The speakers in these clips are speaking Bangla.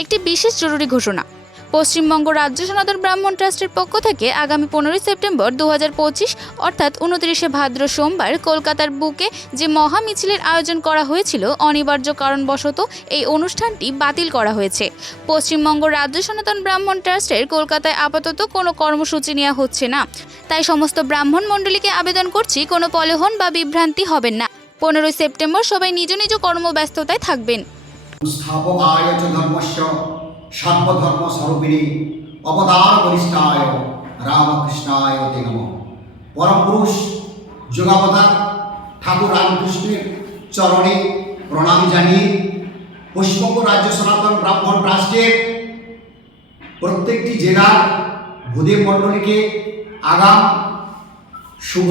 একটি বিশেষ জরুরি ঘোষণা। পশ্চিমবঙ্গ রাজ্য সনাতন ব্রাহ্মণ ট্রাস্টের পক্ষ থেকে আগামী পনেরোই সেপ্টেম্বর দু হাজার পঁচিশ, অর্থাৎ উনত্রিশে ভাদ্র সোমবার, কলকাতার বুকে যে মহা মিছিলের আয়োজন করা হয়েছিল, অনিবার্য কারণবশত এই অনুষ্ঠানটি বাতিল করা হয়েছে। পশ্চিমবঙ্গ রাজ্য সনাতন ব্রাহ্মণ ট্রাস্টের কলকাতায় আপাতত কোনো কর্মসূচি নেওয়া হচ্ছে না। তাই সমস্ত ব্রাহ্মণ মণ্ডলীকে আবেদন করছি, কোনো পলহন বা বিভ্রান্তি হবেন না। পনেরোই সেপ্টেম্বর সবাই নিজ নিজ কর্মব্যস্ততায় থাকবেন। স্থাপকায় চ ধর্মস্য সর্বধর্মস্বরূপিণী অবতার বরিষ্ঠায় রামকৃষ্ণায় তে নম। পরম পুরুষ, যোগাবতার, ঠাকুর রামকৃষ্ণের চরণে প্রণাম জানিয়ে পশ্চিমবঙ্গ রাজ্য সনাতন ব্রাহ্মণ ট্রাস্টের প্রত্যেকটি জেলার ভূদেব মণ্ডলীকে আগাম শুভ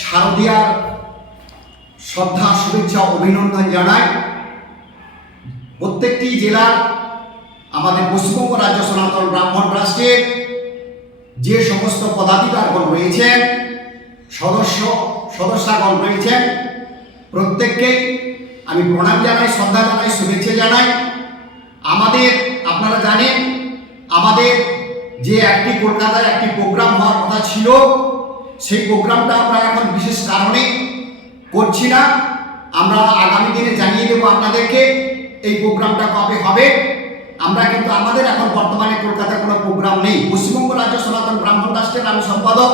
শারদীয়ার শ্রদ্ধা, শুভেচ্ছা, অভিনন্দন জানায় প্রত্যেকটি জেলার আমাদের পশ্চিমবঙ্গ রাজ্য সনাতন ব্রাহ্মণ ট্রাস্টের যে সমস্ত পদাধিকারগণ রয়েছেন, সদস্য, সদস্যাগণ রয়েছেন, প্রত্যেককেই আমি প্রণাম জানাই, শ্রদ্ধা জানাই, শুভেচ্ছা জানাই। আমাদের, আপনারা জানেন, আমাদের যে একটি কলকাতায় একটি প্রোগ্রাম হওয়ার কথা ছিল, সেই প্রোগ্রামটা আমরা এখন বিশেষ কারণে করছি না। আমরা আগামী দিনে জানিয়ে দেবো আপনাদেরকে। এই প্রোগ্রামটা কবে হবে? আমরা কিন্তু আমাদের এখন বর্তমানে কলকাতায় কোনো প্রোগ্রাম নেই। পশ্চিমবঙ্গ রাজ্য সনাতন ব্রাহ্মণ রাষ্ট্রের আমি সম্পাদক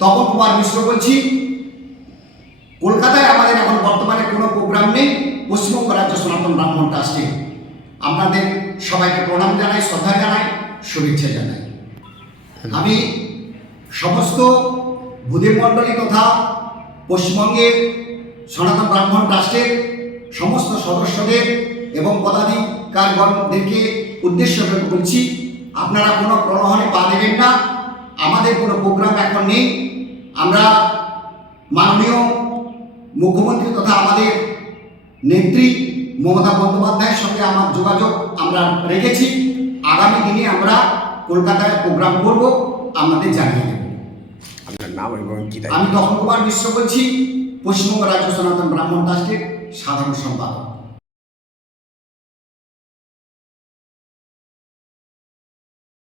তপন কুমার মিশ্র বলছি। কলকাতায় আমাদের এখন বর্তমানে কোনো প্রোগ্রাম নেই পশ্চিমবঙ্গ রাজ্য সনাতন ব্রাহ্মণ ট্রাস্টে আপনাদের সবাইকে প্রণাম জানাই শ্রদ্ধা জানাই শুভেচ্ছা জানাই। আমি সমস্ত ভূদেব মণ্ডলী তথা পশ্চিমবঙ্গের সনাতন ব্রাহ্মণ ট্রাস্টের সমস্ত সদস্যদের এবং পদাধিকারগণদেরকে উদ্দেশ্য করে বলছি আপনারা কোনো প্রলোভনে পা দেবেন না আমাদের কোনো প্রোগ্রাম এখন নেই। আমরা মাননীয় মুখ্যমন্ত্রী তথা আমাদের নেত্রী মমতা বন্দ্যোপাধ্যায়ের সঙ্গে আমার যোগাযোগ আমরা রেখেছি। আগামী দিনে আমরা কলকাতায় প্রোগ্রাম করব আমাদের জানিয়ে দেব। আমি তপন কুমার মিশ্র বলছি পশ্চিমবঙ্গ রাজ্য সনাতন ব্রাহ্মণ ট্রাস্টের সাধারণ সম্পাদক।